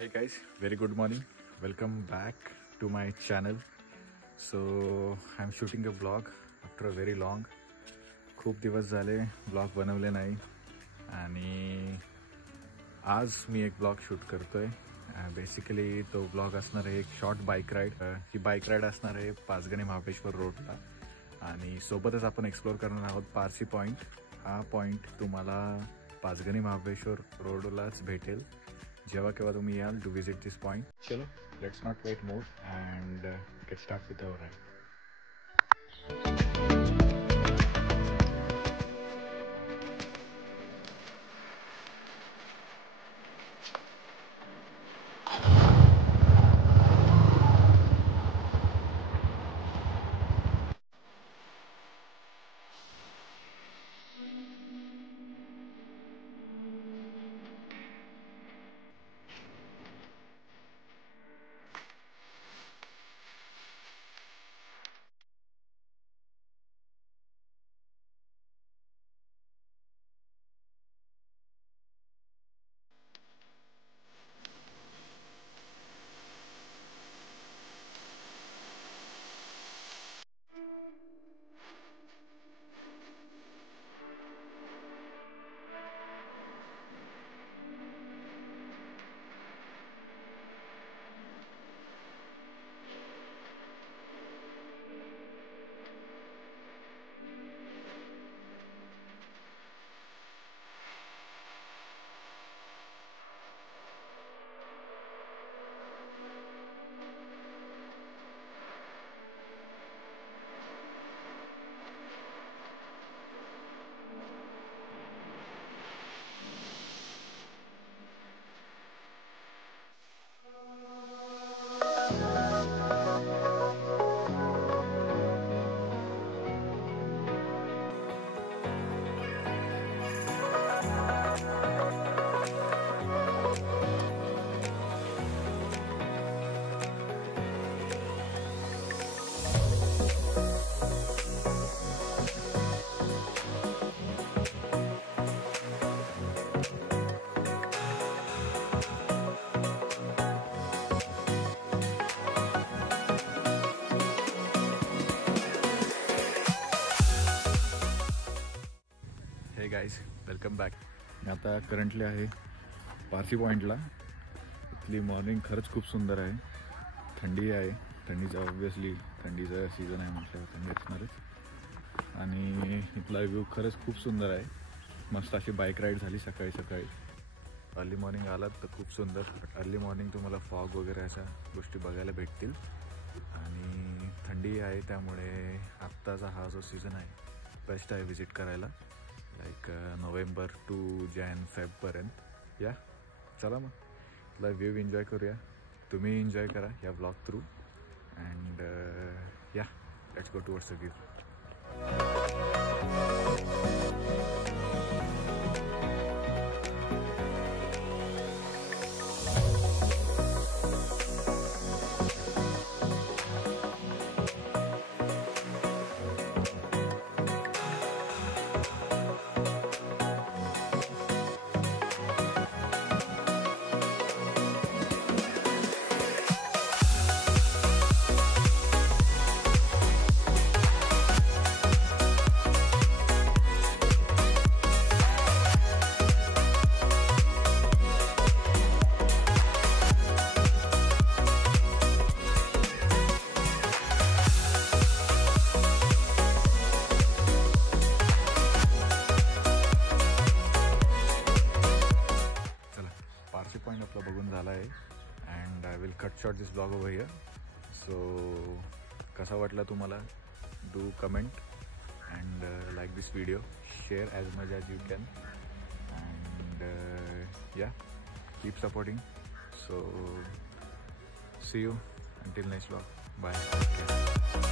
Hey guys, very good morning. Welcome back to my channel. So I'm shooting a vlog after a very long. खूप दिवस झाले blog बनवले नाही आणि आज मी एक ब्लॉग शूट करतोय. बेसिकली तो ब्लॉग असणार आहे एक शॉर्ट बाईक राईड. ही बाईक राईड असणार आहे पाचगणी महाबळेश्वर रोडला आणि सोबतच आपण एक्सप्लोर करणार आहोत पारसी पॉइंट. हा पॉइंट तुम्हाला पाचगणी महाबळेश्वर रोडलाच भेटेल जेव्हा केव्हा तुम्ही याल टू विजिट दिस पॉइंट. चलो let's not wait more and get start with our ride. Hey guys welcome back. मी आता करंटली आहे पारसी पॉईंटला. इथली मॉर्निंग खरंच खूप सुंदर आहे. थंडी आहे. थंडीचा ऑब्वियसली थंडीचा सीझन आहे म्हटल्यावर थंडी असणारच. आणि इथला व्ह्यू खरंच खूप सुंदर आहे. मस्त अशी बाईक राईड झाली सकाळी सकाळी. अर्ली मॉर्निंग आलात तर खूप सुंदर. अर्ली मॉर्निंग तुम्हाला फॉग वगैरे अशा गोष्टी बघायला भेटतील. आणि थंडी आहे त्यामुळे आत्ताचा हा जो सीझन आहे बेस्ट आहे विजिट करायला. लाईक नोव्हेंबर टू जॅन फेबपर्यंत. या चला मग तुला व्ह्यू एन्जॉय करूया. तुम्ही एन्जॉय करा या blog through and yeah let's go towards the view. Parsi point आपला बघून झाला आहे and I will cut short this blog over here. So कसा वाटला तुम्हाला do comment and like this video. Share as much as you can and yeah keep supporting. So see you until next blog. Bye.